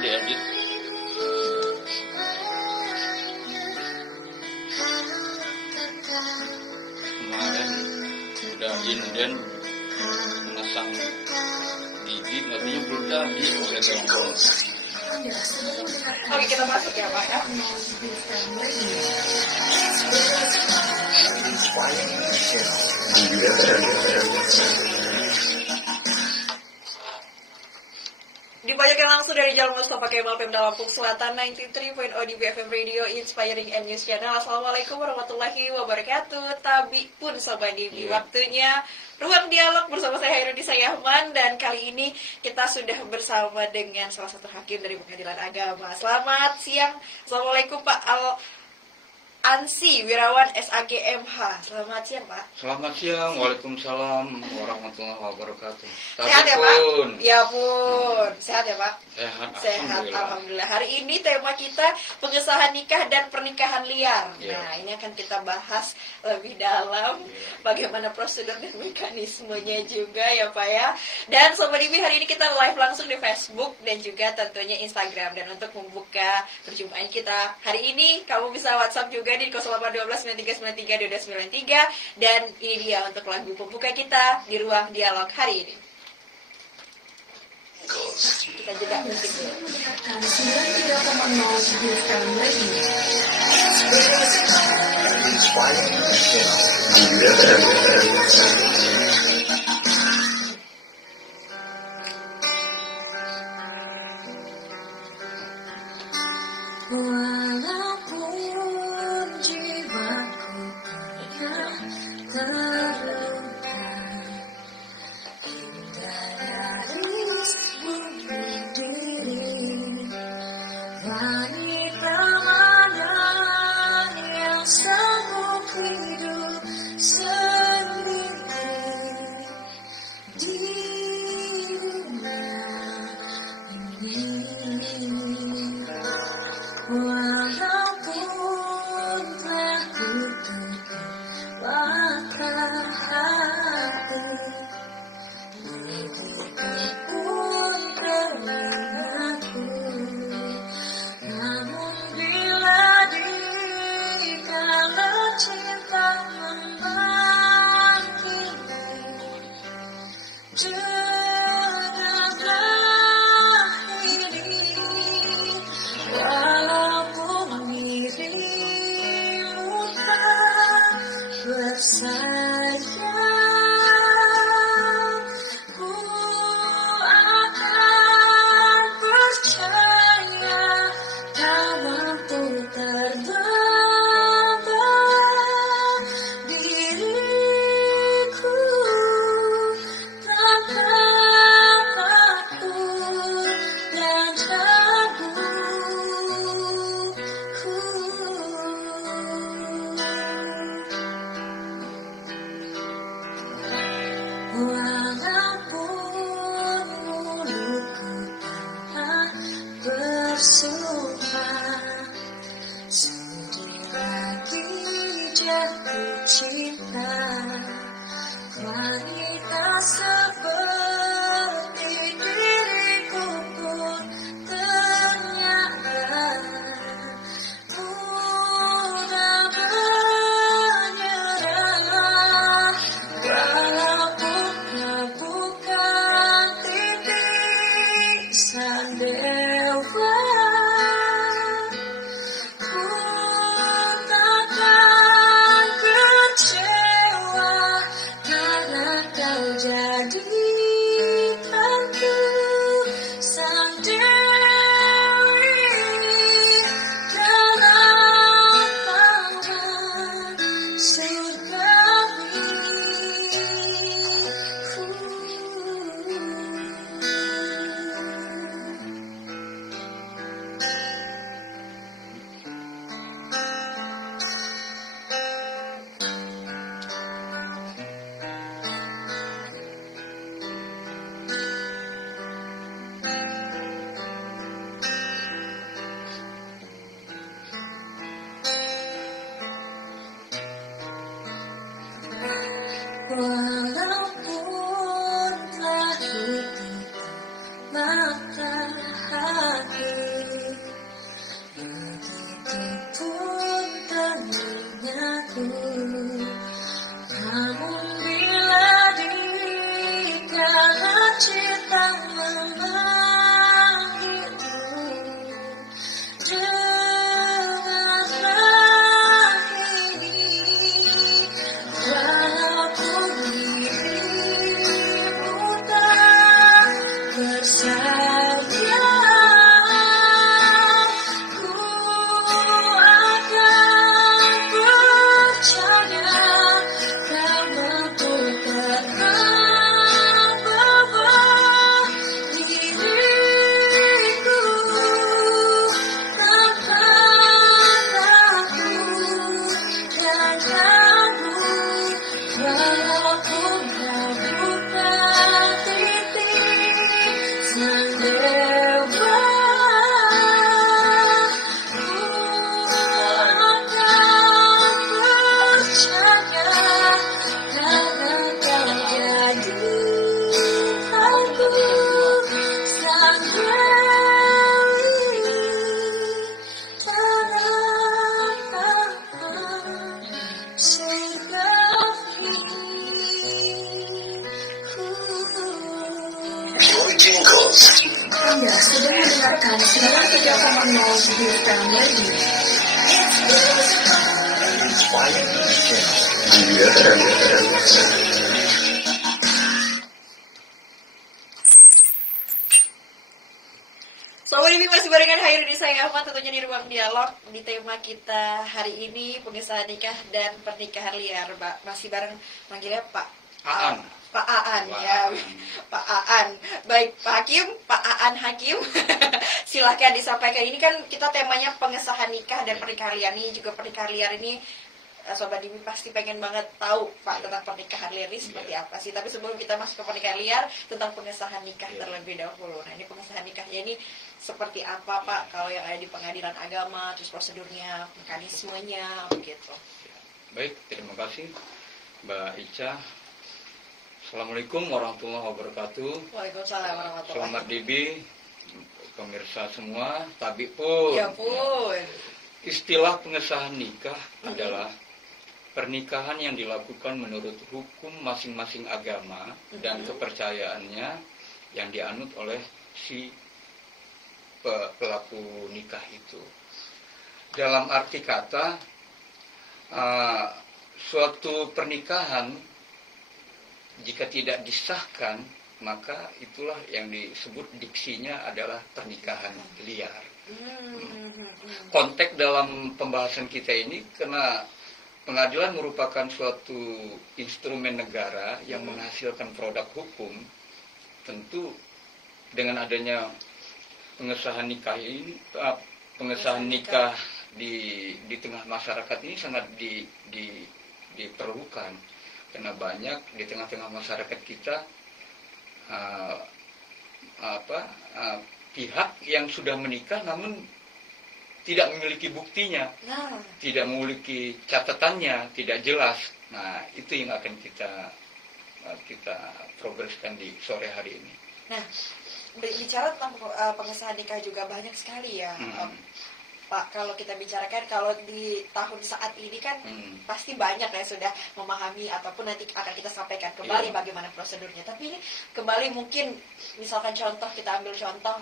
diedit. Kemarin udah inden memasang gigi, katanya belum jadi. Oke, kita masuk ya Pak ya. Dipanjatkan langsung dari Jalan Mustafa Kemal Pemda Lampung Selatan 93.0 di BFM Radio Inspiring and News Channel. Assalamualaikum warahmatullahi wabarakatuh. Tabi pun Sobat Divi, waktunya ruang dialog bersama saya Hairudisa Yahman. Dan kali ini kita sudah bersama dengan salah satu hakim dari Pengadilan Agama. Selamat siang. Assalamualaikum Pak Ansi Wirawan SAGMH. Selamat siang Pak. Selamat siang, waalaikumsalam warahmatullahi wabarakatuh. Sehat ya Pak? Ya pun, sehat ya Pak? Sehat, Alhamdulillah. Hari ini tema kita pengesahan nikah dan pernikahan liar. Nah, ini akan kita bahas lebih dalam bagaimana prosedur dan mekanismenya juga ya Pak ya. Dan Sobat Ibi, hari ini kita live langsung di Facebook dan juga tentunya Instagram. Dan untuk membuka perjumpaan kita hari ini, kamu bisa WhatsApp juga di 081293932293. Dan ini dia untuk lagu pembuka kita di ruang dialog hari ini. Kita jeda musik dulu. Walaupun jiwaku pernah terluka, indah dari bunuh diri, wanita mana yang sanggup hidup sendiri di dunia ini. Walaupun telah kututup mata hati, begitupun keinginanku. Namun bila dikala cinta memanggilmu, jawablah ini. Walaupun dirimu tak bersaja, ku akan percaya kau mampu terbang diriku, takkan takut dan ragu. Walaupun mulutku tak bersumpah, sedih lagi jatuh cinta, wanita seperti diriku pun ternyata mudah menyerah. Walaupun kau bukan titisan dewa, ku takkan kecewa karena kau jadikanku sang dewi dalam taman surgawi. mendengarkan 93,0 BFM Radio. Selamat ini masih barengan Hairi di saya Ahmad, tentunya di ruang dialog di tema kita hari ini pengesahan nikah dan pernikahan liar. Masih bareng manggilnya Pak Aan. Pak Aan Pak ya, Aan. Pak Aan. Baik Pak Hakim, Pak Aan Hakim. Silahkan disampaikan. Ini kan kita temanya pengesahan nikah dan pernikahan liar. Ini juga pernikahan liar ini Sobat Dimi pasti pengen banget tahu Pak tentang pernikahan liar ini seperti apa sih. Tapi sebelum kita masuk ke pernikahan liar, tentang pengesahan nikah terlebih dahulu. Nah, ini pengesahan nikahnya ini seperti apa Pak? Kalau yang ada di pengadilan agama, terus prosedurnya, mekanismenya, begitu. Baik, terima kasih Mbak Ica. Assalamualaikum warahmatullahi wabarakatuh. Waalaikumsalam warahmatullahi Selamat Dibi, pemirsa semua, Tabi pun. Ya pun. Istilah pengesahan nikah adalah pernikahan yang dilakukan menurut hukum masing-masing agama dan kepercayaannya yang dianut oleh si pelaku nikah itu. Dalam arti kata, suatu pernikahan jika tidak disahkan, maka itulah yang disebut diksinya adalah pernikahan liar. Konteks dalam pembahasan kita ini karena pengadilan merupakan suatu instrumen negara yang menghasilkan produk hukum. Tentu dengan adanya pengesahan nikah ini, pengesahan nikah di tengah masyarakat ini sangat diperlukan, karena banyak di tengah-tengah masyarakat kita pihak yang sudah menikah namun tidak memiliki buktinya, tidak memiliki catatannya, tidak jelas. Nah, itu yang akan kita progreskan di sore hari ini. Nah, bicara tentang pengesahan nikah juga banyak sekali ya, Pak. Kalau kita bicarakan, kalau di tahun saat ini kan pasti banyak ya sudah memahami ataupun nanti akan kita sampaikan kembali bagaimana prosedurnya. Tapi ini kembali mungkin misalkan contoh, kita ambil contoh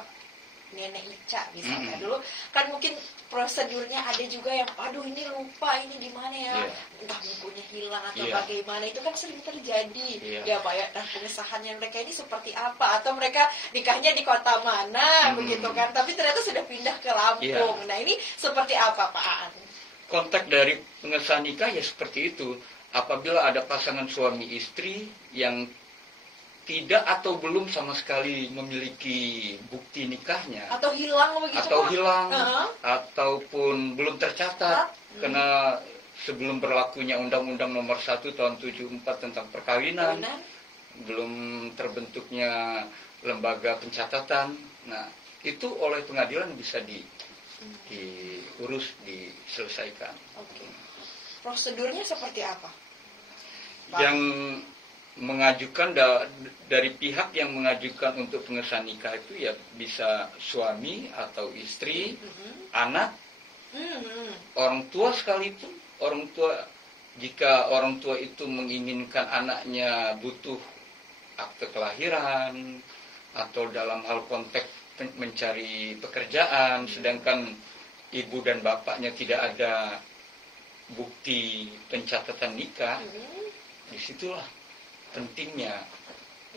Nenek Ica misalnya dulu kan mungkin prosedurnya ada juga yang aduh ini lupa ini di mana ya, entah bukunya hilang atau bagaimana, itu kan sering terjadi ya Pak ya. Nah, pengesahannya mereka ini seperti apa, atau mereka nikahnya di kota mana begitu kan, tapi ternyata sudah pindah ke Lampung. Nah, ini seperti apa Pak Aan? Konteks dari pengesahan nikah ya seperti itu. Apabila ada pasangan suami istri yang tidak atau belum sama sekali memiliki bukti nikahnya, atau hilang begitu, atau hilang, ataupun belum tercatat, karena sebelum berlakunya Undang-Undang Nomor 1 Tahun 74 tentang perkawinan, belum terbentuknya lembaga pencatatan. Nah, itu oleh pengadilan bisa diurus, diselesaikan. Oke. Prosedurnya seperti apa, Pak? Yang mengajukan dari pihak yang mengajukan untuk pengesahan nikah itu ya bisa suami atau istri, anak, orang tua sekalipun. Orang tua, jika orang tua itu menginginkan anaknya butuh akte kelahiran atau dalam hal konteks mencari pekerjaan, sedangkan ibu dan bapaknya tidak ada bukti pencatatan nikah, disitulah pentingnya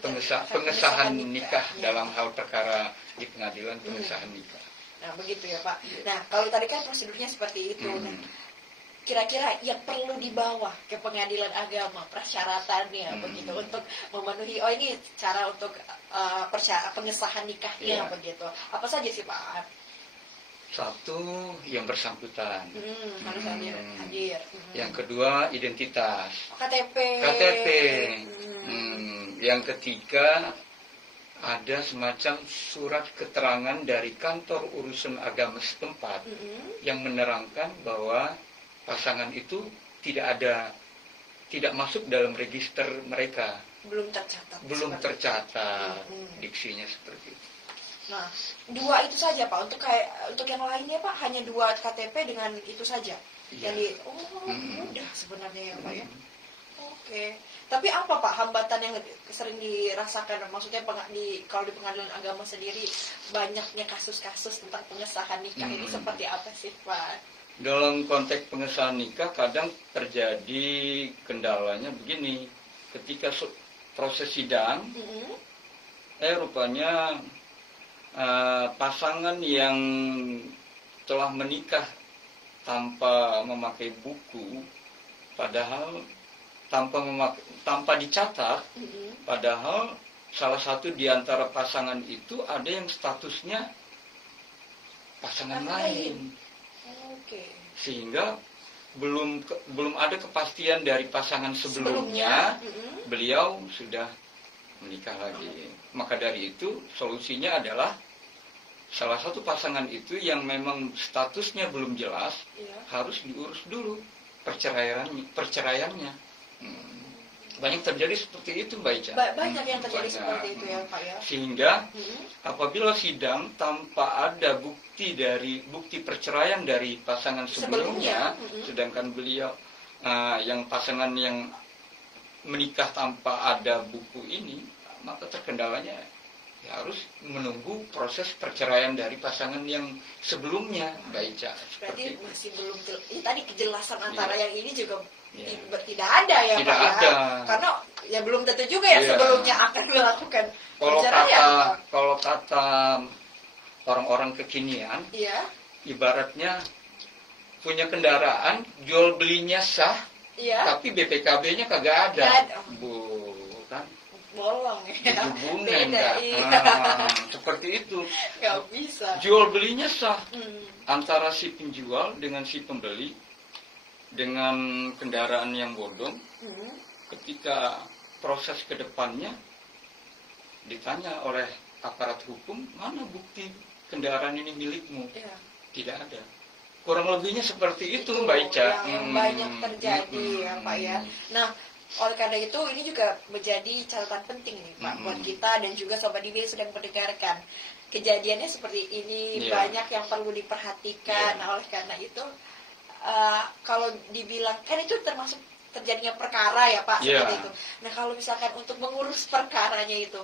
pengesahan nikah dalam hal perkara di pengadilan pengesahan nikah. Nah, begitu ya Pak. Nah, kalau tadi kan prosedurnya seperti itu. Nah, kira-kira yang perlu dibawa ke pengadilan agama, persyaratannya begitu untuk memenuhi, oh ini cara untuk pengesahan nikahnya begitu. Apa saja sih Pak? Satu, yang bersangkutan harus hadir. Yang kedua, identitas, KTP. Yang ketiga, ada semacam surat keterangan dari kantor urusan agama setempat yang menerangkan bahwa pasangan itu tidak masuk dalam register mereka, belum tercatat, diksinya seperti itu. Nah, dua itu saja Pak. Untuk yang lainnya Pak, hanya 2 KTP dengan itu saja. Mudah sebenarnya ya Pak ya. Oke. Tapi apa Pak hambatan yang sering dirasakan? Maksudnya kalau di pengadilan agama sendiri banyaknya kasus-kasus tentang pengesahan nikah ini seperti apa sih Pak? Dalam konteks pengesahan nikah kadang terjadi kendalanya begini, ketika proses sidang, rupanya pasangan yang telah menikah tanpa memakai buku, padahal tanpa dicatat, padahal salah satu di antara pasangan itu ada yang statusnya pasangan lain. Sehingga belum ada kepastian dari pasangan sebelumnya. Beliau sudah menikah lagi. Maka dari itu solusinya adalah salah satu pasangan itu yang memang statusnya belum jelas, harus diurus dulu perceraiannya. Banyak terjadi seperti itu, Mbak Ica. Banyak yang terjadi seperti itu ya Pak ya. Sehingga apabila sidang tanpa ada bukti perceraian dari pasangan sebelumnya, sedangkan beliau yang pasangan yang menikah tanpa ada buku ini, maka terkendalanya harus menunggu proses perceraian dari pasangan yang sebelumnya, Mbak Ica. Berarti masih belum tadi kejelasan antara yang ini juga tidak ada ya tidak Pak ada. Ya? Karena ya belum tentu juga ya sebelumnya akan melakukan perceraian. Kalau kata orang-orang kekinian, ibaratnya punya kendaraan, jual belinya sah, tapi BPKB-nya kagak ada. Kan? Bolong ya. Beda, seperti itu. Gak bisa. Jual belinya sah antara si penjual dengan si pembeli dengan kendaraan yang bodong. Ketika proses ke depannya ditanya oleh aparat hukum, mana bukti kendaraan ini milikmu? Tidak ada. Kurang lebihnya seperti itu Mbak Ica. Yang banyak terjadi ya Pak ya. Nah, oleh karena itu ini juga menjadi catatan penting nih Pak buat kita dan juga Sobat DB yang sedang mendengarkan. Kejadiannya seperti ini banyak yang perlu diperhatikan. Nah, oleh karena itu kalau dibilang kan itu termasuk terjadinya perkara ya Pak seperti itu. Nah, kalau misalkan untuk mengurus perkaranya itu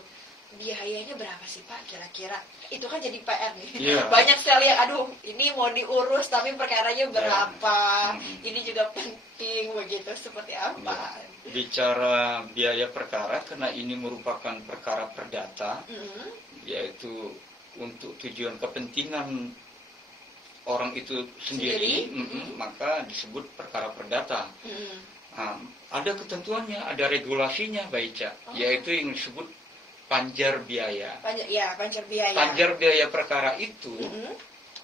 biayanya berapa sih Pak kira-kira? Itu kan jadi PR nih. Banyak sekali yang aduh ini mau diurus tapi perkaranya berapa? Ini juga penting begitu, seperti apa? Bicara biaya perkara karena ini merupakan perkara perdata, yaitu untuk tujuan kepentingan orang itu sendiri. Maka disebut perkara perdata. Ada ketentuannya, ada regulasinya Mbak Ica, yaitu yang disebut panjar biaya. Panjar biaya. Panjar biaya perkara itu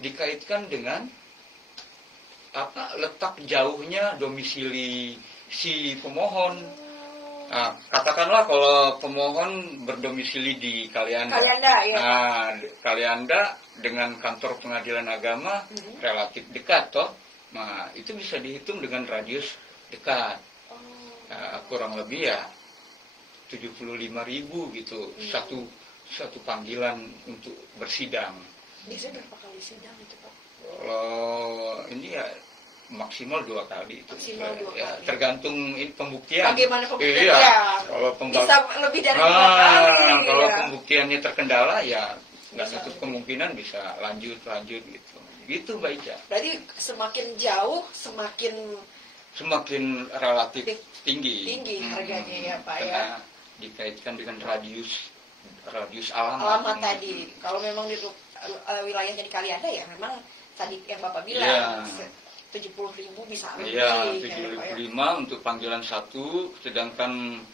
dikaitkan dengan letak jauhnya domisili si pemohon. Nah, katakanlah kalau pemohon berdomisili di Kalianda. Kalianda dengan kantor pengadilan agama relatif dekat toh. Nah, itu bisa dihitung dengan radius dekat. Kurang lebih ya 75.000 gitu, satu panggilan untuk bersidang. Biasanya berapa kali sidang itu Pak? Kalau ini ya maksimal 2 kali itu. Maksimal 2 kali. Tergantung pembuktian. Bagaimana pembuktian? Kalau bisa lebih dari 2 kali. Kalau pembuktiannya terkendala ya nggak nutup kemungkinan bisa lanjut gitu. Gitu Mbak Ica. Berarti semakin jauh semakin relatif tinggi harganya ya Pak karena ya. Dikaitkan dengan radius alamat. Alamat tadi. Kalau memang di wilayahnya di Kalianda ya memang tadi yang Bapak bilang 70.000 bisa lebih. Iya, 75 untuk panggilan 1, sedangkan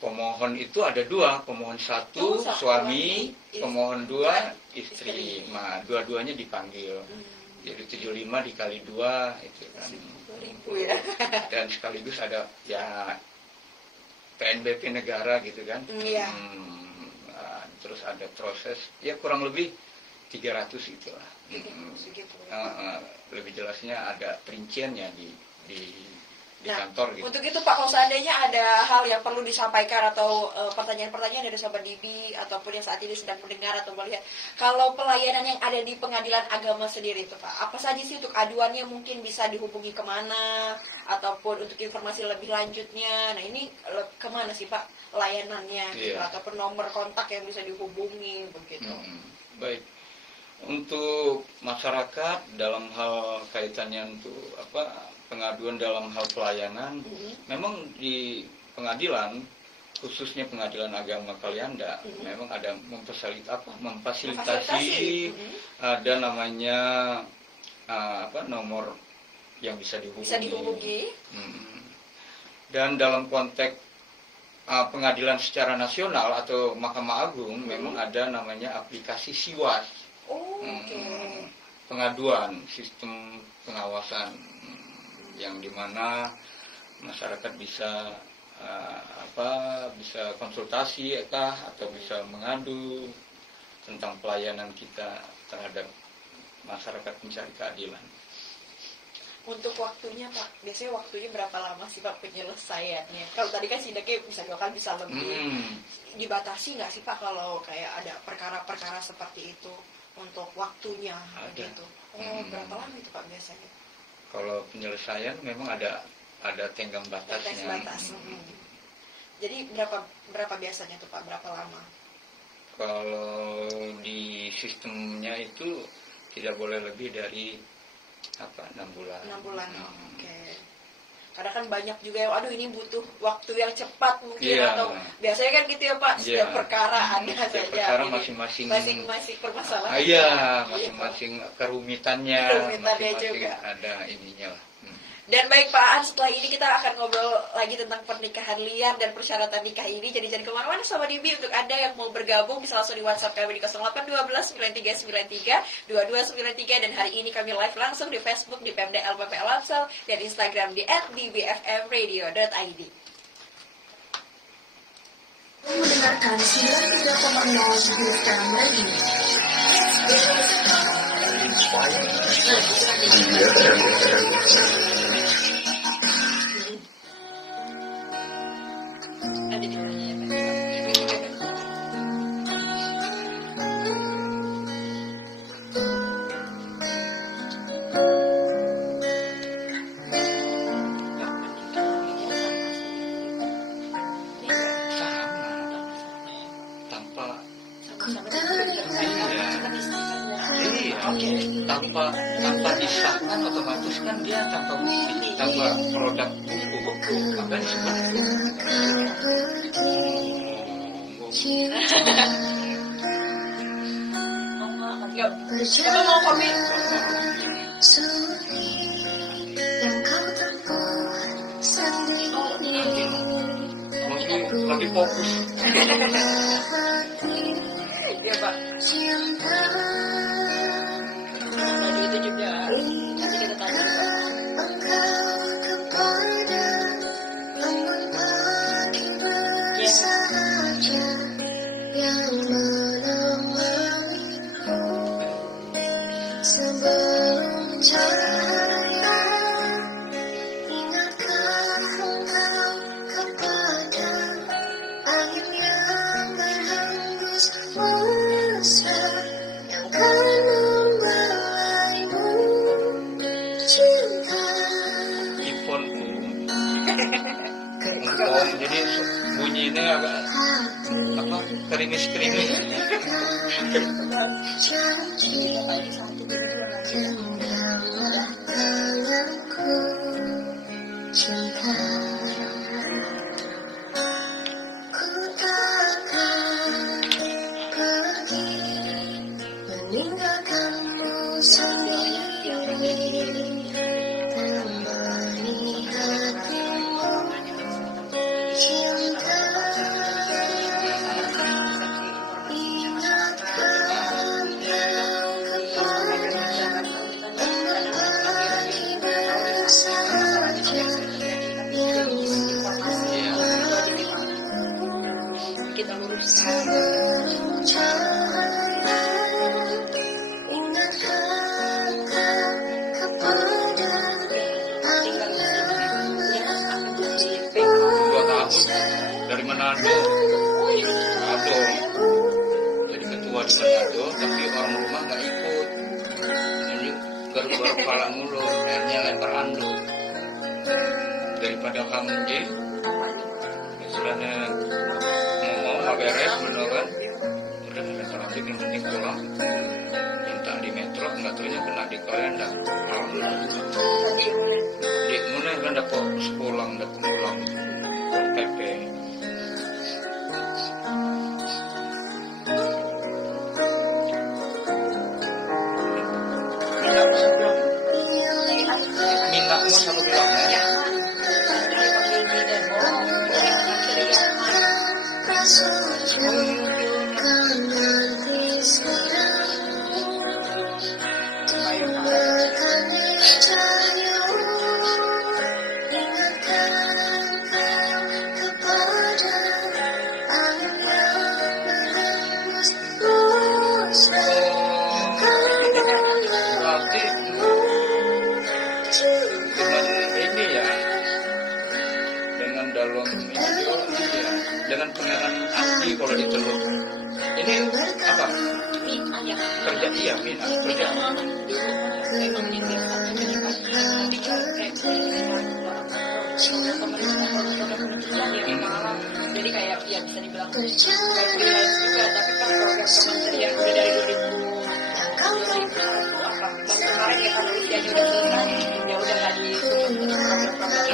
pemohon itu ada 2, pemohon 1 suami, pemohon 2 istri. Nah, dua-duanya dipanggil. Jadi 75 dikali 2 itu kan. 70.000 ya. Dan sekaligus ada ya PNBP negara gitu kan. Terus ada proses ya kurang lebih 300 itulah. Lebih jelasnya ada perinciannya di di kantor gitu. Untuk itu Pak, kalau seandainya ada hal yang perlu disampaikan atau pertanyaan-pertanyaan dari Sobat Dibi ataupun yang saat ini sedang mendengar atau melihat, kalau pelayanan yang ada di pengadilan agama sendiri itu Pak, apa saja sih untuk aduannya, mungkin bisa dihubungi kemana ataupun untuk informasi lebih lanjutnya. Nah ini kemana sih Pak layanannya gitu, ataupun nomor kontak yang bisa dihubungi begitu. Baik. Untuk masyarakat dalam hal kaitannya untuk pengaduan dalam hal pelayanan, memang di pengadilan, khususnya pengadilan agama Kalianda, memang ada memfasilitasi ada namanya nomor yang bisa dihubungi. Dan dalam konteks pengadilan secara nasional atau Mahkamah Agung, memang ada namanya aplikasi SIWAS. Pengaduan sistem pengawasan yang dimana masyarakat bisa bisa konsultasi atau bisa mengadu tentang pelayanan kita terhadap masyarakat pencari keadilan. Untuk waktunya Pak, biasanya waktunya berapa lama sih Pak penyelesaiannya? Kalau tadi kan sidaknya bisa 2 kali, bisa lebih. Dibatasi nggak sih Pak kalau kayak ada perkara-perkara seperti itu untuk waktunya begitu? Berapa lama itu Pak biasanya? Kalau penyelesaian memang ada tenggang batasnya. Jadi berapa biasanya tuh Pak? Berapa lama? Kalau di sistemnya itu tidak boleh lebih dari 6 bulan. 6 bulan. Oke. Karena kan banyak juga yang ini butuh waktu yang cepat mungkin, atau biasanya kan gitu ya Pak, setiap perkara ada saja. Perkara masing-masing permasalahan. Masing-masing kerumitannya juga. Ada ininya lah. Dan baik Pak Aan, setelah ini kita akan ngobrol lagi tentang pernikahan liar dan persyaratan nikah ini. Jadi jangan kemana-mana Sobat Dibi. Untuk Anda yang mau bergabung bisa langsung di WhatsApp kami di 0812 9393 2293. Dan hari ini kami live langsung di Facebook di Pemda LPP Lamsel dan Instagram di @dbfmradio.id. Mendengarkan 93,0 Sbifm Radio. tanpa disahkan otomatis kan dia tanpa bukti, tanpa produk buku, maka disebut mau komen? lagi fokus. Iya Pak. Tadi itu juga nanti kita tanya jadi bunyinya agak kerimis-kerimis. tapi orang rumah nggak ikut. Jadi garuk-garuk kepala mulu, akhirnya lempar anduk. Daripada kamu istilahnya mau nggak beres bener kan, udah lempar anduk yang penting pulang. Minta di metro, nggak tahunya kena di kalender. Di mulai kan dapat pulang PP. Minakmu satu bilangnya. Dengan pengenalan asli kalau ditelur. Ini apa? Kerja iya, minat kerja. Jadi kayak ya bisa dibilang freelance juga, tapi kan program kementerian udah dari 2000 apa baru kemarin ya kan usianya udah selesai, ya udah nggak di program-program.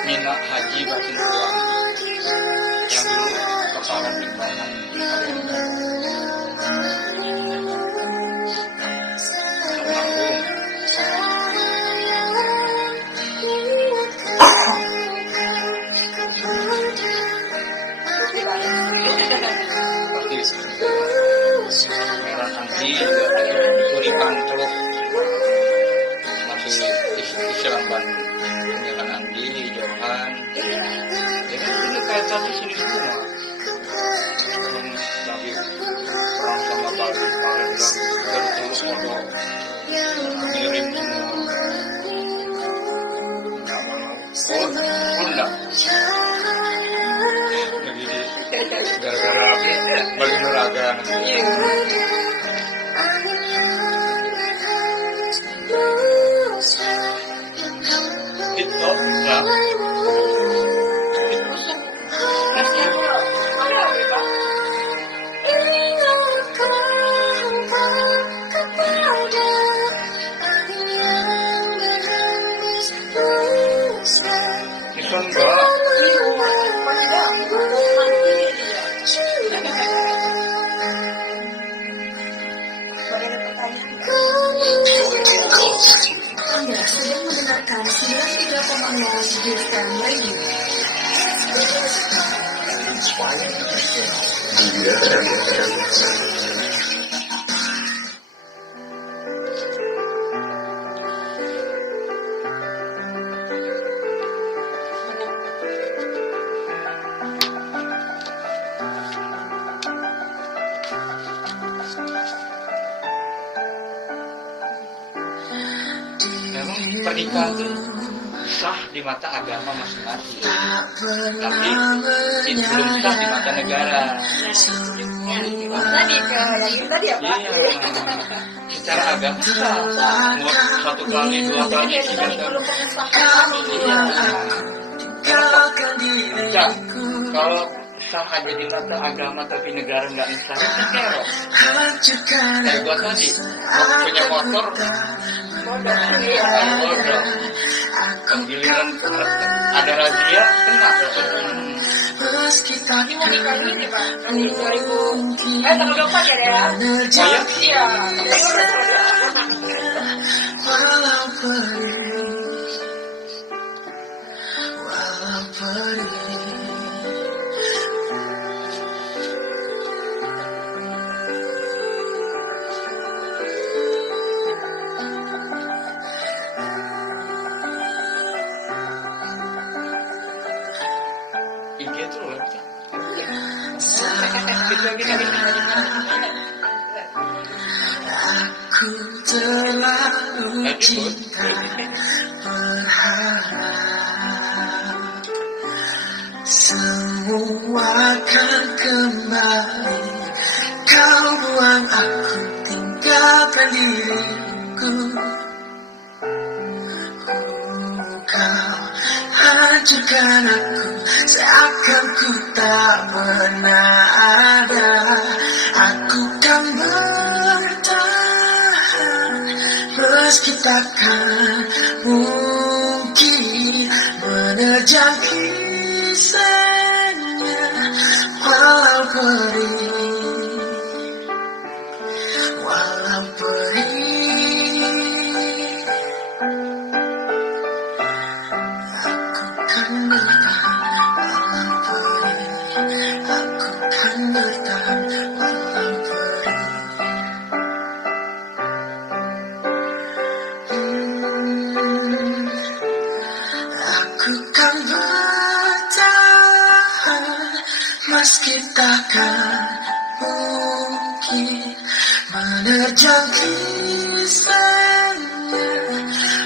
Minat haji batin uang yang dulu kepala di kanan Meran Anti Turipan Teluk masih Islam Bandung. Dengan Andi, Johan, ya kan ini kaitan di sini semua. Lagi perang sama Bali, bertemu foto, ngirim semua. Nggak mau, enggak. Jadi gara-gara Bali Nuraga. Itu lah. Itu enggak. Anda sedang mendengarkan 93,0 Wisdom Radio. Pernikahan itu sah di mata agama masing-masing, tapi itu belum sah di mata negara. Tadi ya Pak? Iya, secara agama sah. Mau 1 kali, 2 kali, 3 kali. Iya. Kalau sah aja di mata agama tapi negara nggak sah, itu kerok. Kayak gua tadi, punya motor. Bodoh. Giliran ada razia kena. Ini mau nikah ini Pak, nanti 2000 tanggal 24 ya? Oh ya? Iya. cinta berharap semua akan kembali. Kau buang aku, tinggalkan diriku. Kau hancurkan aku, seakan ku tak pernah ada. Aku kan bertahan, meski takkan mungkin menerjang kisahnya. Walau perih, walau perih, aku kan bertahan. Walau perih, aku kan bertahan. Walau perih. Aku kan bertahan, meski takkan mungkin menerjang kisahnya.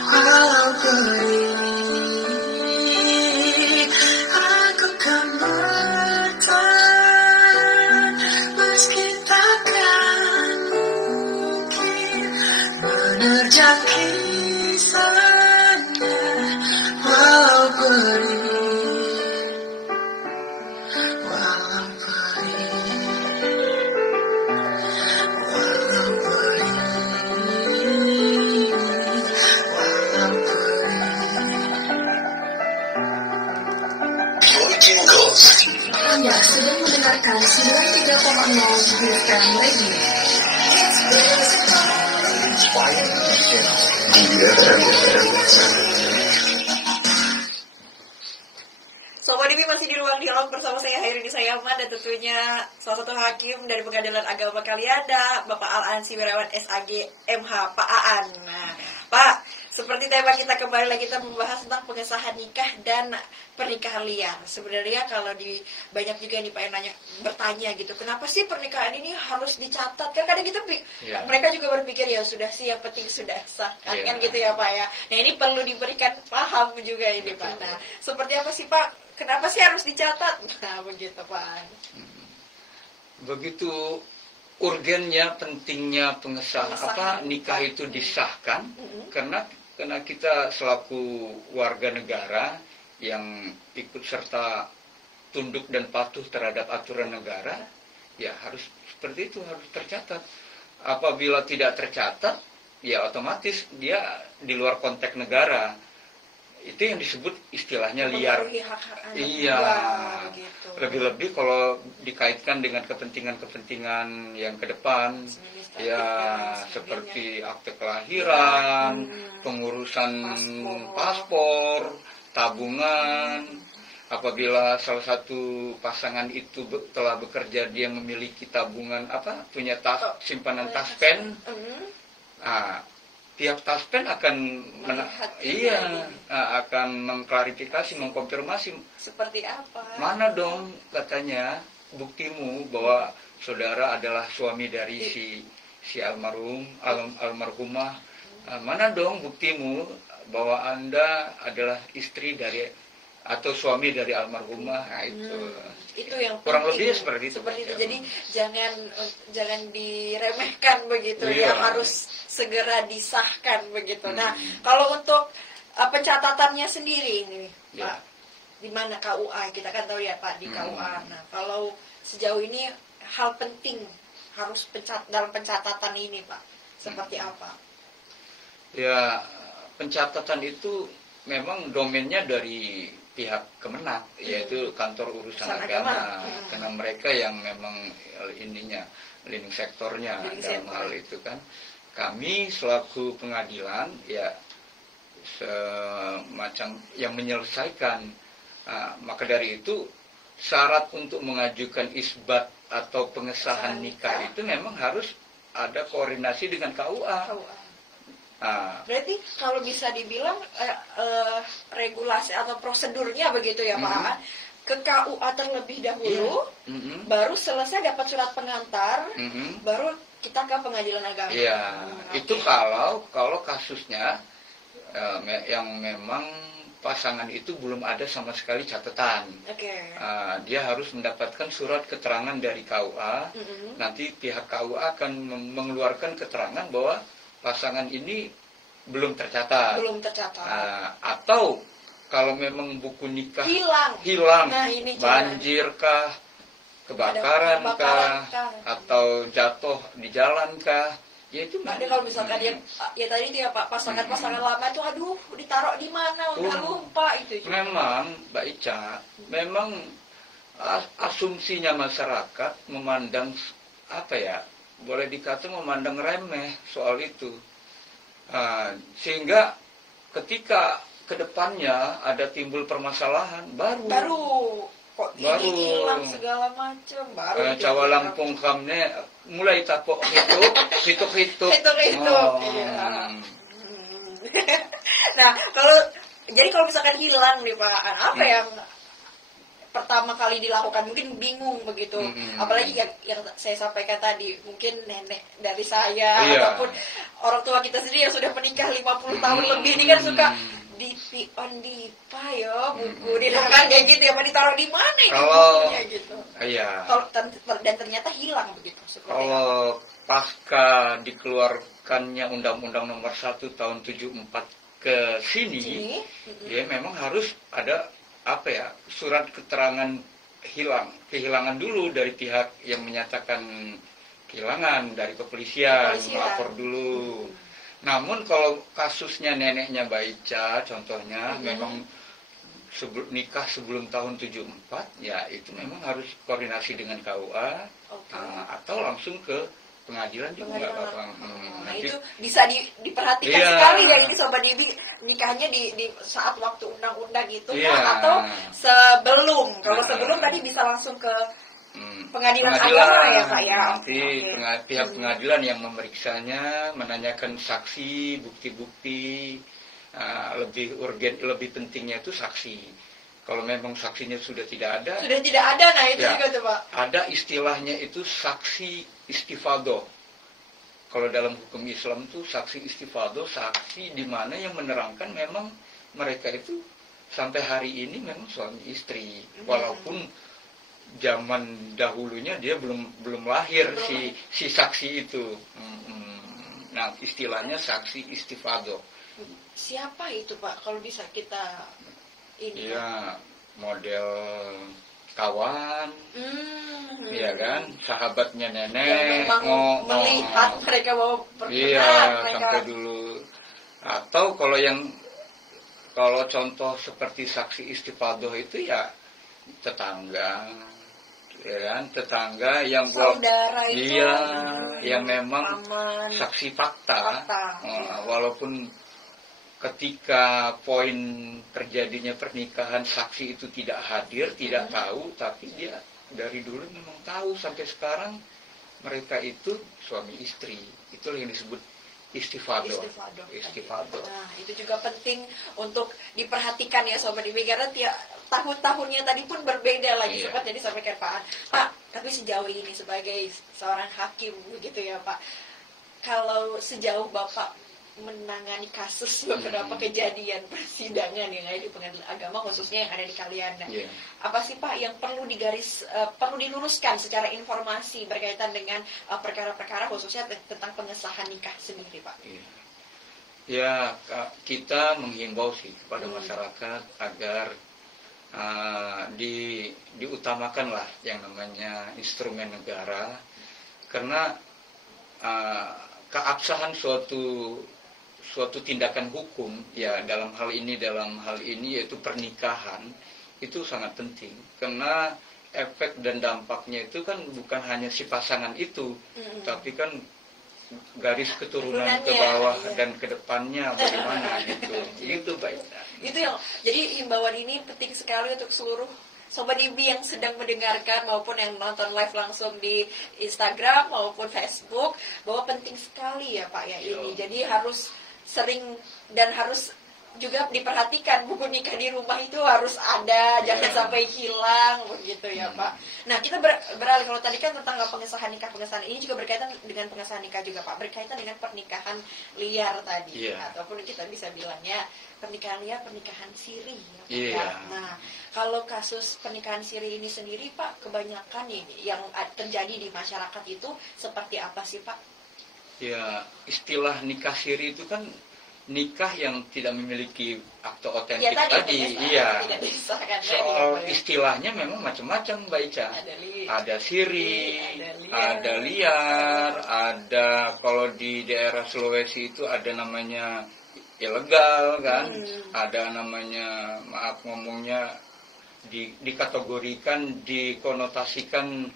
Walau perih, aku kan bertahan, meski takkan mungkin menerjang kisahnya. Walau perih, walau perih, walau perih, walau perih. Anda sedang mendengarkan 93,0 BFM Radio. Sobat Divi masih di ruang dialog bersama saya Hairini Sayama dan tentunya salah satu hakim dari Pengadilan Agama Kalianda, Bapak Al-Ansi Wirawan SAG MH, Pak Aan. Nah, Pak, seperti tema kita kembali lagi kita membahas tentang pengesahan nikah dan pernikahan liar. Sebenarnya kalau banyak juga nih Pak yang bertanya gitu, kenapa sih pernikahan ini harus dicatat? Kan kadang kita mereka juga berpikir ya sudah sih yang penting sudah sah, kan gitu ya Pak ya. Nah ini perlu diberikan paham juga ini Pak. Nah seperti apa sih Pak? Kenapa sih harus dicatat? Nah begitu Pak. Begitu urgennya, pentingnya pengesahan nikah itu disahkan, karena kita selaku warga negara yang ikut serta tunduk dan patuh terhadap aturan negara, ya harus seperti itu, harus tercatat. Apabila tidak tercatat, ya otomatis dia di luar konteks negara. Itu yang disebut istilahnya liar. Iya. Gitu. Lebih-lebih kalau dikaitkan dengan kepentingan-kepentingan yang ke depan, ya seperti akte kelahiran, pengurusan paspor, tabungan. Apabila salah satu pasangan itu telah bekerja, dia memiliki tabungan punya simpanan taspen. Tiap taspen akan akan mengklarifikasi, mengkonfirmasi seperti apa. Mana dong katanya buktimu bahwa saudara adalah suami dari si almarhumah. Mana dong buktimu bahwa Anda adalah istri dari atau suami dari almarhumah. Nah, itu yang kurang penting. Lebih seperti itu. Jadi jangan diremehkan begitu ya, harus segera disahkan begitu. Nah, kalau untuk pencatatannya sendiri ini, Pak, di mana KUA? Kita kan tahu ya Pak di KUA. Nah, kalau sejauh ini hal penting harus dalam pencatatan ini Pak, seperti apa? Ya, pencatatan itu memang domainnya dari pihak Kemenak, yaitu kantor urusan agama, karena mereka yang memang leading sektornya dalam hal itu kan. Kami selaku pengadilan ya semacam yang menyelesaikan. Maka dari itu syarat untuk mengajukan isbat atau pengesahan nikah itu memang harus ada koordinasi dengan KUA. Berarti kalau bisa dibilang regulasi atau prosedurnya begitu ya Pak, ke KUA terlebih dahulu, baru selesai dapat surat pengantar, baru kita ke pengadilan agama. Iya, itu kalau kasusnya yang memang pasangan itu belum ada sama sekali catatan. Dia harus mendapatkan surat keterangan dari KUA. Nanti pihak KUA akan mengeluarkan keterangan bahwa pasangan ini belum tercatat. Atau kalau memang buku nikah hilang, nah, ini banjir kah, kebakaran kah, atau jatuh di jalan kah, ya itu. Ada kalau misalkan ya tadi dia Pak, pasangan lama itu aduh ditaruh di mana udah lupa itu. Memang Mbak Ica, memang asumsinya masyarakat memandang boleh dikata memandang remeh soal itu, sehingga ketika kedepannya ada timbul permasalahan baru kok ini hilang segala macam baru cawalang pungkamnya mulai tapok hitung. Nah kalau misalkan hilang nih Pak, apa yang pertama kali dilakukan? Mungkin bingung begitu, apalagi yang saya sampaikan tadi, mungkin nenek dari saya ataupun orang tua kita sendiri yang sudah menikah 50 tahun lebih ini kan suka di Dipa ya buku di dalam kayak gitu ya, mau ditaruh di mana ini bukunya gitu. Iya. Dan ternyata hilang begitu. Kalau pasca dikeluarkannya Undang-Undang Nomor 1 Tahun 74 ke sini, ya memang harus ada surat keterangan kehilangan dulu dari pihak yang menyatakan kehilangan, dari kepolisian. Melapor dulu. Namun kalau kasusnya neneknya Mbak Ica contohnya memang nikah sebelum tahun 74, ya itu memang harus koordinasi dengan KUA atau langsung ke pengadilan juga nggak apa-apa. Nah itu bisa diperhatikan sekali dari Sobat Dibi, nikahnya di saat waktu undang-undang gitu atau sebelum. Kalau sebelum tadi bisa langsung ke pengadilan agama ya Pak ya. Nanti pihak pengadilan yang memeriksanya, menanyakan saksi, bukti-bukti. Lebih urgen, lebih pentingnya itu saksi. Kalau memang saksinya sudah tidak ada, nah itu juga tuh Pak. Ada istilahnya itu saksi istifadoh. Kalau dalam hukum Islam itu saksi istifadoh, saksi di mana yang menerangkan memang mereka itu sampai hari ini memang suami istri, walaupun zaman dahulunya dia belum lahir si saksi itu. Nah istilahnya saksi istifadoh. Siapa itu Pak? Kalau bisa kita ini. Iya, model kawan, iya kan, sahabatnya nenek. Yang memang melihat mereka mau berkenan. Iya, sampai dulu. Atau kalau contoh seperti saksi istifadoh itu ya tetangga, ya kan, tetangga yang saudara itu, yang memang aman. Saksi fakta. Walaupun ketika poin terjadinya pernikahan saksi itu tidak hadir, tidak tahu, tapi dia dari dulu memang tahu sampai sekarang mereka itu suami istri. Itulah yang disebut istifadoh. Nah, itu juga penting untuk diperhatikan ya Sobat Dibi, karena tiap tahun-tahunnya tadi pun berbeda lagi. Sobat, jadi sampaikan Pak, tapi sejauh ini sebagai seorang hakim begitu ya Pak, kalau sejauh Bapak menangani kasus beberapa kejadian persidangan yang ada di pengadilan agama khususnya yang ada di Kalianda, apa sih Pak yang perlu perlu diluruskan secara informasi berkaitan dengan perkara-perkara khususnya tentang pengesahan nikah sendiri Pak? Ya, kita menghimbau sih kepada masyarakat agar diutamakanlah yang namanya instrumen negara, karena keabsahan suatu tindakan hukum ya dalam hal ini yaitu pernikahan itu sangat penting, karena efek dan dampaknya itu kan bukan hanya si pasangan itu, tapi kan garis keturunan ke bawah dan ke depannya bagaimana gitu. Itu baik. Itu yang jadi himbauan ini penting sekali untuk seluruh Sobat Dibi yang sedang mendengarkan maupun yang nonton live langsung di Instagram maupun Facebook, bahwa penting sekali ya Pak ya ini. Jadi harus sering dan harus juga diperhatikan buku nikah di rumah itu harus ada, jangan sampai hilang begitu ya Pak. Nah kita beralih, kalau tadi kan tentang pengesahan nikah, pengesahan ini juga berkaitan dengan pengesahan nikah juga Pak, berkaitan dengan pernikahan liar tadi, ataupun kita bisa bilangnya pernikahan liar, pernikahan siri ya Pak. Nah kalau kasus pernikahan siri ini sendiri Pak, kebanyakan ini yang terjadi di masyarakat itu seperti apa sih Pak? Ya, istilah nikah siri itu kan nikah yang tidak memiliki akte otentik tadi. Iya. Soal istilahnya memang macam-macam Mbak Ica. Ada siri, ada liar, ada kalau di daerah Sulawesi itu ada namanya ilegal kan, ada namanya, maaf ngomongnya, dikategorikan, dikonotasikan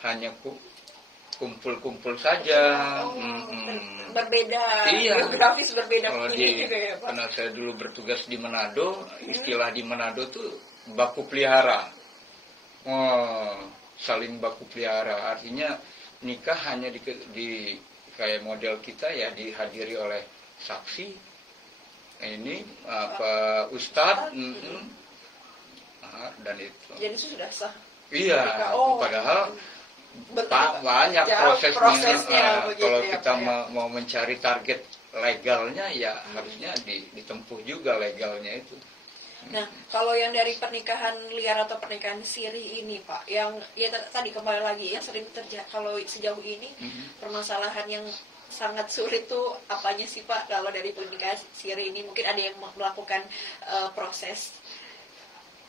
hanya kumpul-kumpul saja. Berbeda, iya. Geografis berbeda. Kalau karena saya dulu bertugas di Manado, istilah di Manado tuh baku pelihara. Saling baku pelihara, artinya nikah hanya di kayak model kita ya, dihadiri oleh saksi, ini apa ustadz, dan itu. Jadi itu sudah sah. Iya, padahal banyak prosesnya. Kalau kita mau mencari target legalnya ya harusnya ditempuh juga legalnya itu. Nah, kalau yang dari pernikahan liar atau pernikahan siri ini Pak, yang ya tadi kembali lagi yang sering terjadi kalau sejauh ini permasalahan yang sangat sulit tuh apanya sih Pak? Kalau dari pernikahan siri ini mungkin ada yang melakukan proses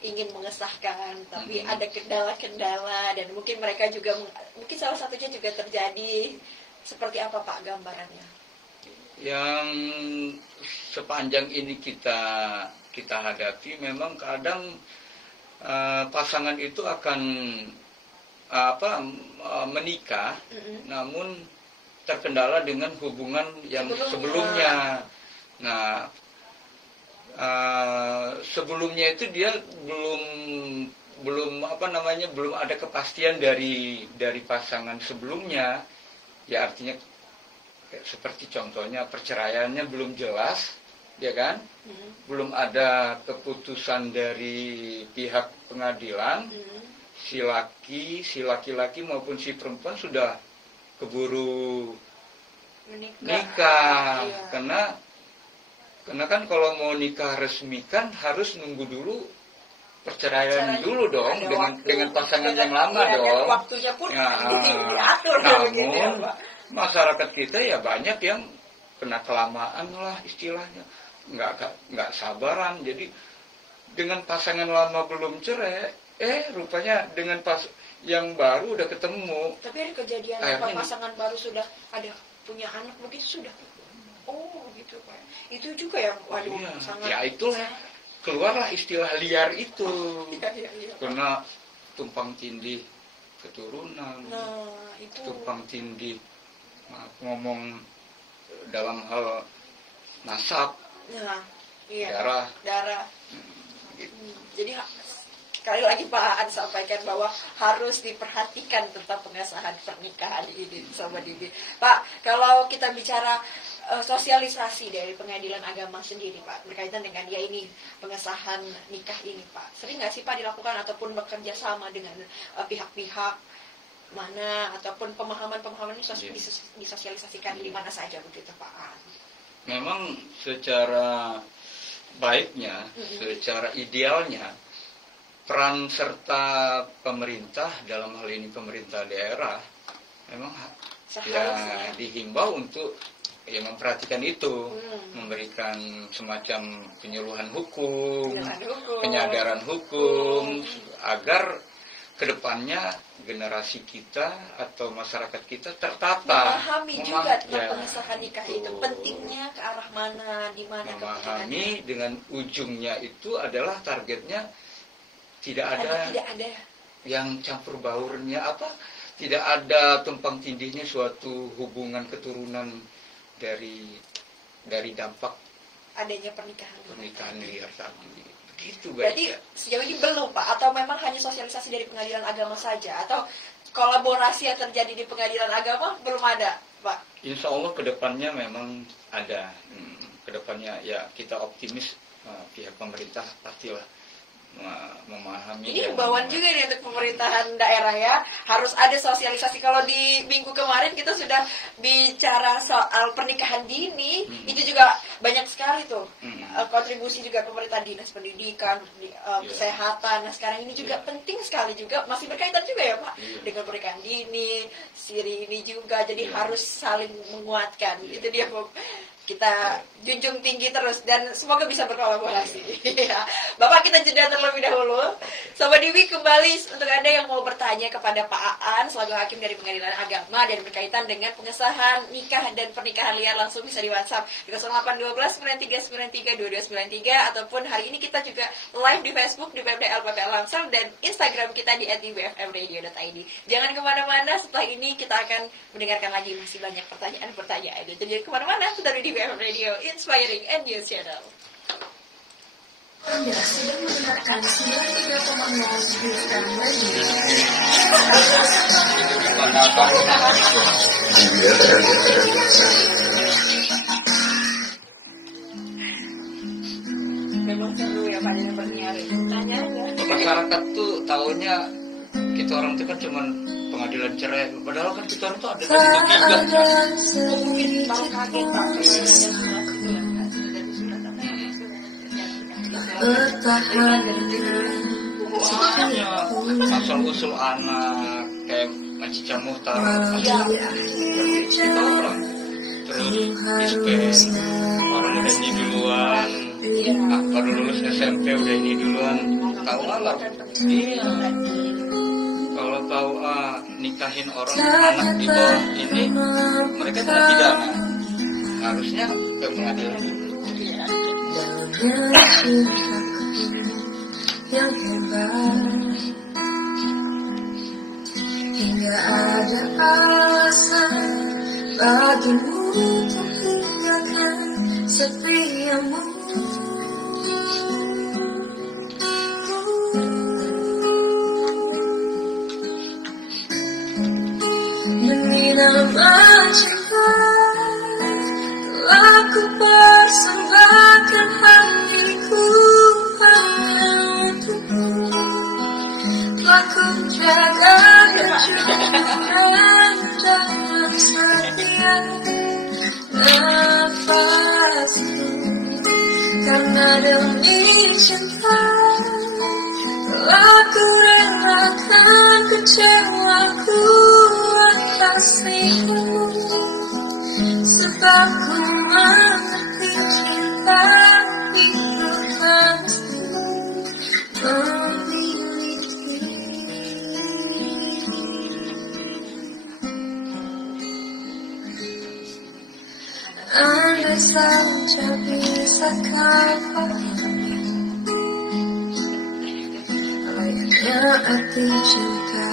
ingin mengesahkan, tapi ada kendala-kendala dan mungkin mereka juga mungkin salah satunya juga terjadi. Seperti apa Pak gambarannya? Yang sepanjang ini kita hadapi memang kadang pasangan itu akan menikah, namun terkendala dengan hubungan yang sebelumnya. Nah, sebelumnya itu dia belum ada kepastian dari pasangan sebelumnya, ya artinya seperti contohnya perceraiannya belum jelas, ya kan, belum ada keputusan dari pihak pengadilan, si laki-laki maupun si perempuan sudah keburu nikah. Karena kan kalau mau nikah resmi kan harus nunggu dulu perceraian dulu dong dengan pasangan yang lama dong. Waktunya pun diatur. Namun masyarakat kita ya banyak yang kena kelamaan lah istilahnya, nggak sabaran. Jadi dengan pasangan lama belum cerai, rupanya dengan yang baru udah ketemu. Tapi ada kejadian pasangan baru sudah ada punya anak begitu sudah. Oh gitu Pak. Itu juga ya, waduh sangat. Ya itulah keluarlah istilah liar itu. Karena tumpang tindih keturunan. Nah, itu tumpang tindih ngomong dalam hal nasab. Nah, darah. Gitu. Jadi sekali lagi Pak Aan sampaikan bahwa harus diperhatikan tentang pengesahan pernikahan ini sama Dibi. Pak, kalau kita bicara sosialisasi dari pengadilan agama sendiri Pak berkaitan dengan ini pengesahan nikah ini Pak, sering nggak sih Pak dilakukan ataupun bekerja sama dengan pihak-pihak mana ataupun pemahaman ini disosialisasikan di mana saja begitu Pak? Memang secara baiknya, secara idealnya peran serta pemerintah dalam hal ini pemerintah daerah memang dihimbau untuk memperhatikan itu, memberikan semacam penyuluhan hukum, penyadaran hukum, agar kedepannya generasi kita atau masyarakat kita tertata, memahami juga tentang pengesahan nikah itu pentingnya ke arah mana, di mana memahami dengan ujungnya itu adalah targetnya tidak ada yang campur baurnya tidak ada tumpang tindihnya suatu hubungan keturunan dari dampak adanya pernikahan liar tadi. Begitu berarti sejauh ini belum Pak, atau memang hanya sosialisasi dari pengadilan agama saja, atau kolaborasi yang terjadi di pengadilan agama belum ada Pak? Insya Allah kedepannya memang ada. Kedepannya ya kita optimis pihak pemerintah pastilah memahami. Ini himbauan juga nih untuk pemerintahan daerah ya, harus ada sosialisasi. Kalau di minggu kemarin kita sudah bicara soal pernikahan dini, itu juga banyak sekali tuh kontribusi juga pemerintah, dinas pendidikan, kesehatan. Nah sekarang ini juga penting sekali juga, masih berkaitan juga ya Pak dengan pernikahan dini, siri ini juga, jadi harus saling menguatkan. Itu dia kita junjung tinggi terus dan semoga bisa berkolaborasi. Bapak, kita jeda terlebih dahulu. Sobat Divi, kembali untuk Anda yang mau bertanya kepada Pak Aan selaku hakim dari Pengadilan Agama dan berkaitan dengan pengesahan nikah dan pernikahan liar, langsung bisa di WhatsApp di 0812 9393 2293 ataupun hari ini kita juga live di Facebook di PMDL Lamsel dan Instagram kita di @bfmradio.id. Jangan kemana-mana, setelah ini kita akan mendengarkan lagi masih banyak pertanyaan-pertanyaan. Jadi kemana-mana, sudah di BFM Radio, Inspiring and News Channel. Anda sedang mendengarkan 93,0 BFM Radio. Memang seru ya Pak dengan penyiar itu. Tanya aja. Masyarakat tuh taunya kita orang itu kan cuma pengadilan cerai, padahal kan kita orang tuh ada tiga. Mungkin baru kaget Pak. Asal usul anak kayak Macica Muhtar, terus dispen orang udah ini duluan, baru lulus SMP udah ini duluan, tahu lah. Iya. Kalau tahu nikahin orang anak di bawah ini, mereka kena pidana. Harusnya ke pengadilan. Yang hebat hingga ada alasan bagimu untuk tinggalkan setiamu. Demi nama cinta telah ku persembahkan hatiku hanya untukmu. Telah ku jaga kejujuran dan setia nafasku, karena demi cinta telah ku relakan kecewaku kasihmu, sebab ku mengerti cinta itu pasti memiliki. Andai saja bisa kau layaknya arti cinta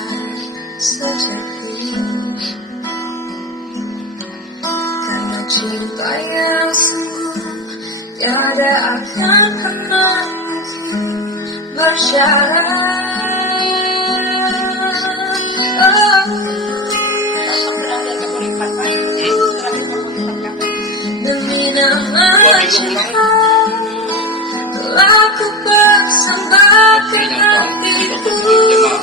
sejati, karena cinta yang sungguh tiada akan pernah bersyarat. Demi nama cinta telah ku persembahkan hatiku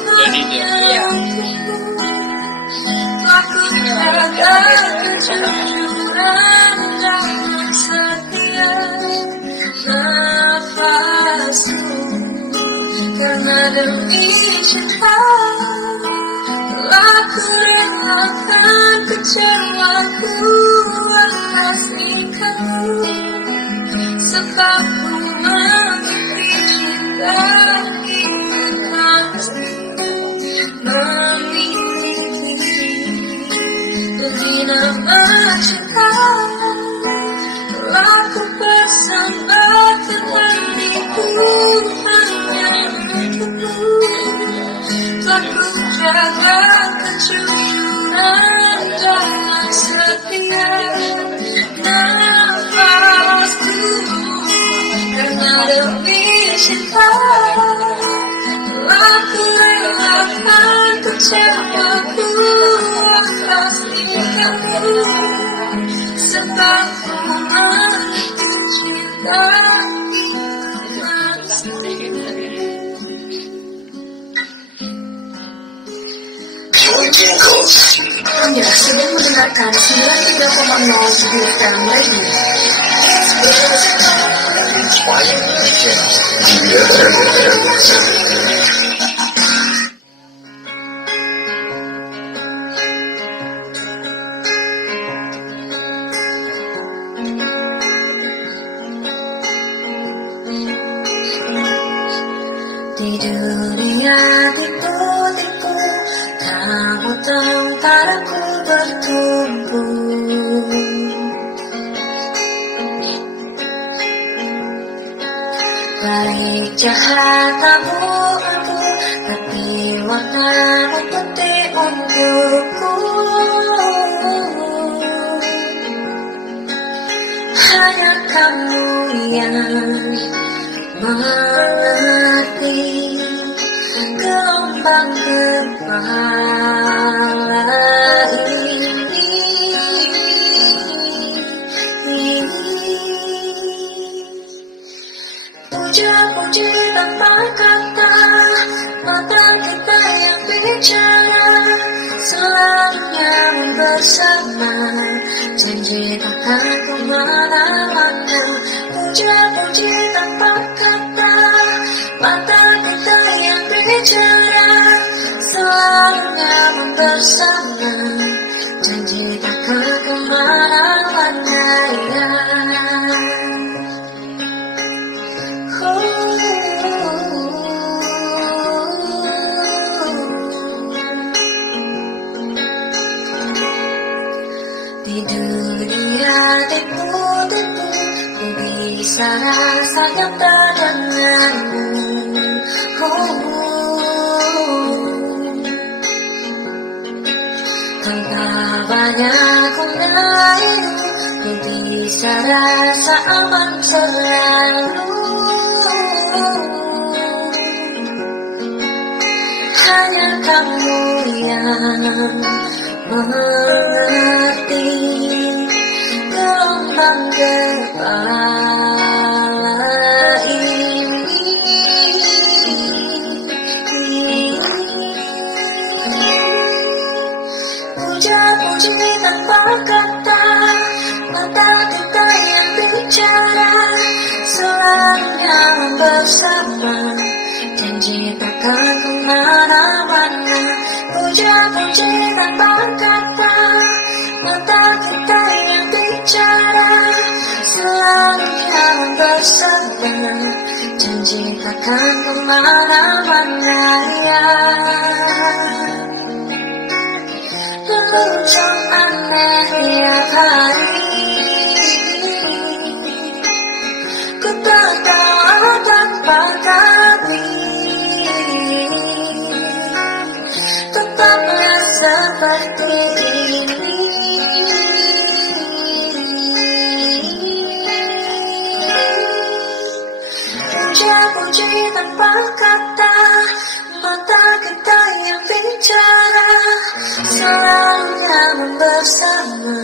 hanya untukmu. Telah ku jaga kejujuran dan setia nafasku, karena demi cinta telah ku relakan kecewaku atas ikatmu, sebab ku mengerti cinta itu pasti memiliki. Demi nama cinta telah ku persembahkan hatiku hanya untukmu. Telah ku jaga kejujuran dan setia nafasku, karena demi cinta telah ku relakan kecewaku atas ikatmu, sebab ku mengerti cinta itu Anda sedang mendengarkan 93,0 FM Radio. Di dunia tipu-tipu, kamu tentaraku bertumpu. Baik jahat abu-abu, tapi warnamu penting untukku. Hanya kamu yang mengerti gelombang kepala ini. Puja-puji tanpa kata, mata kita yang bicara, selamanya bersama, janji takkan kemana-mana. Puja-puji tanpa kata, mata kita yang bicara, selamanya bersama, janji takkan kemana-mana. Di dunia tipu-tipu, ku bisa rasa nyata denganmu. Tanpa banyak merayu, ku bisa rasa aman selalu. Hanya kamu yang mengerti gelombang kepala ini. Puja-puji tanpa kata, mata kita yang bicara, selamanya bersama, janji takkan kemana-mana. Puja-puji tanpa kata, mata kita yang bicara, selamanya bersama, janji takkan kemana-mana. Berujung aneh tiap hari, ku tertawa tanpa hati. Tetaplah seperti ini. Puja-puji tanpa kata, mata kita yang bicara, selamanya bersama,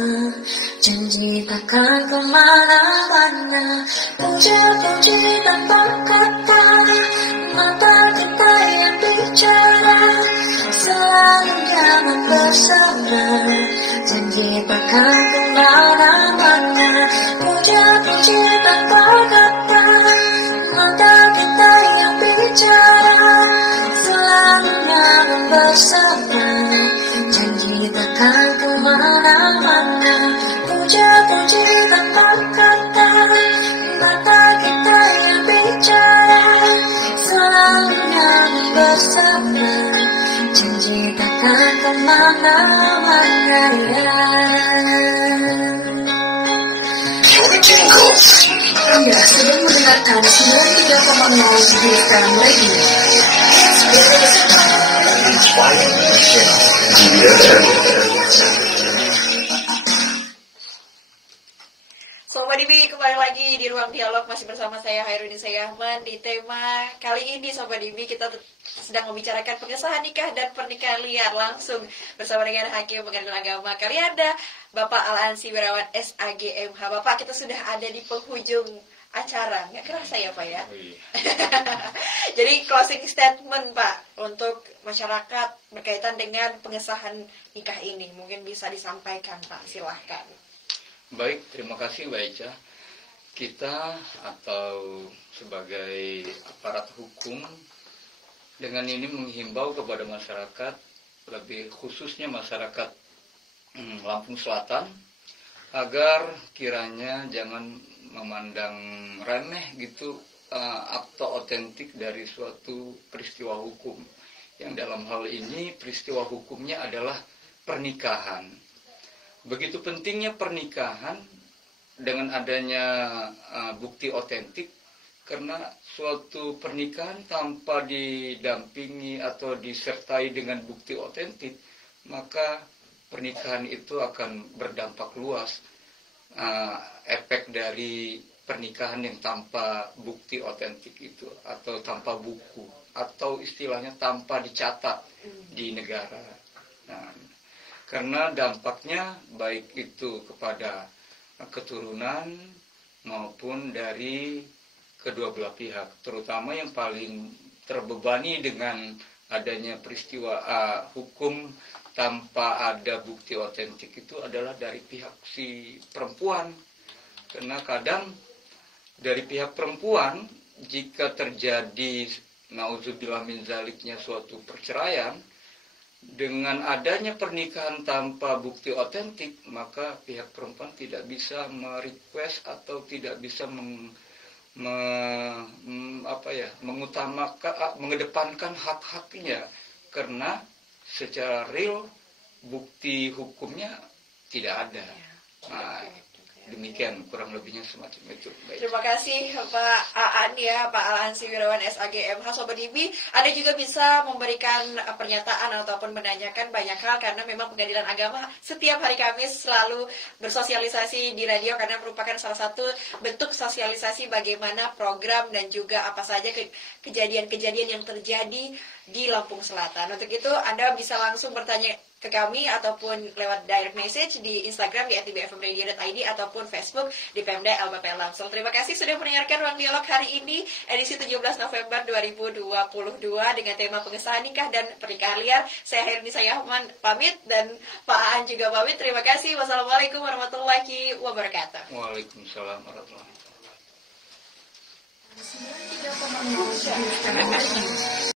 janji takkan kemana-mana. Puja-puji tanpa kata, mata kita yang bicara, selamanya bersama, janji takkan kemana-mana. Puja-puji tanpa kata, mata kita yang bicara, selamanya bersama, janji takkan kemana-mana. Puja-puji tanpa kata, mata kita yang bicara, selamanya bersama, janji takkan kemana-mana. Anda sedang mendengarkan 93,0 FM Radio. Sobat Dibi, kembali lagi di ruang dialog, masih bersama saya Hairuni Sayahman. Di tema kali ini Sobat Dibi, kita sedang membicarakan pengesahan nikah dan pernikahan liar, langsung bersama dengan Hakim Pengadilan Agama Kalianda, Bapak Al-Ansi Wirawan SAGMH. Bapak, kita sudah ada di penghujung acara. Nggak kerasa ya Pak ya? Oh, iya. Jadi closing statement Pak untuk masyarakat berkaitan dengan pengesahan nikah ini mungkin bisa disampaikan Pak, silahkan. Baik, terima kasih Mbak Ica. Kita atau sebagai aparat hukum dengan ini menghimbau kepada masyarakat, lebih khususnya masyarakat Lampung Selatan, agar kiranya jangan memandang remeh gitu akte otentik dari suatu peristiwa hukum. Yang dalam hal ini peristiwa hukumnya adalah pernikahan. Begitu pentingnya pernikahan dengan adanya bukti otentik, karena suatu pernikahan tanpa didampingi atau disertai dengan bukti otentik, maka pernikahan itu akan berdampak luas. Efek dari pernikahan yang tanpa bukti otentik itu, atau tanpa buku, atau istilahnya tanpa dicatat di negara. Nah, karena dampaknya baik itu kepada keturunan maupun dari kedua belah pihak, terutama yang paling terbebani dengan adanya peristiwa hukum tanpa ada bukti otentik itu adalah dari pihak si perempuan. Karena kadang dari pihak perempuan, jika terjadi nauzubillah min zaliknya suatu perceraian, dengan adanya pernikahan tanpa bukti otentik, maka pihak perempuan tidak bisa merequest atau tidak bisa mengedepankan hak-haknya, karena secara real bukti hukumnya tidak ada. Nah, demikian kurang lebihnya semacam itu. Baik. Terima kasih Pak Aan ya, Pak Al-Hansi Wirawan SAGMH. Sobat IBI, Anda juga bisa memberikan pernyataan ataupun menanyakan banyak hal, karena memang Pengadilan Agama setiap hari Kamis selalu bersosialisasi di radio, karena merupakan salah satu bentuk sosialisasi bagaimana program dan juga apa saja kejadian-kejadian yang terjadi di Lampung Selatan. Untuk itu Anda bisa langsung bertanya ke kami ataupun lewat direct message di Instagram di @bfmradio.id ataupun Facebook di Pemda LPPL Langsung. Terima kasih sudah mendengarkan Ruang Dialog hari ini, edisi 17 November 2022 dengan tema pengesahan nikah dan pernikahan liar. Saya Herni Sayahman pamit dan Pak Aan juga pamit. Terima kasih. Wassalamualaikum warahmatullahi wabarakatuh. Waalaikumsalam warahmatullahi wabarakatuh. 93,0